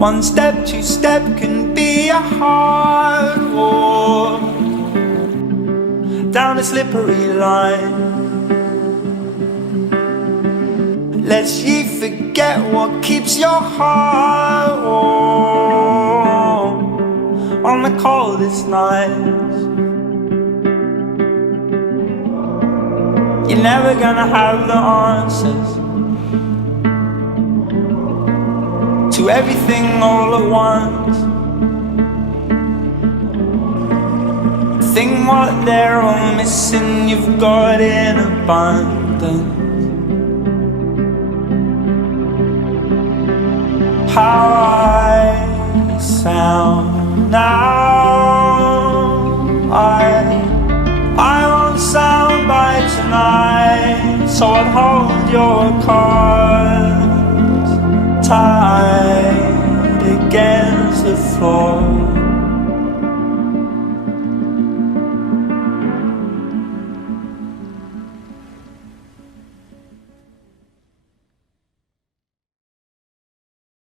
One step, two step can be a hard walk down a slippery line. Lest ye forget what keeps your heart warm on the coldest nights. You're never gonna have the answers to everything all at once. Think what they're all missing, you've got in abundance. How I sound now, I won't sound by tonight, so I'll hold your cards tight against the floor.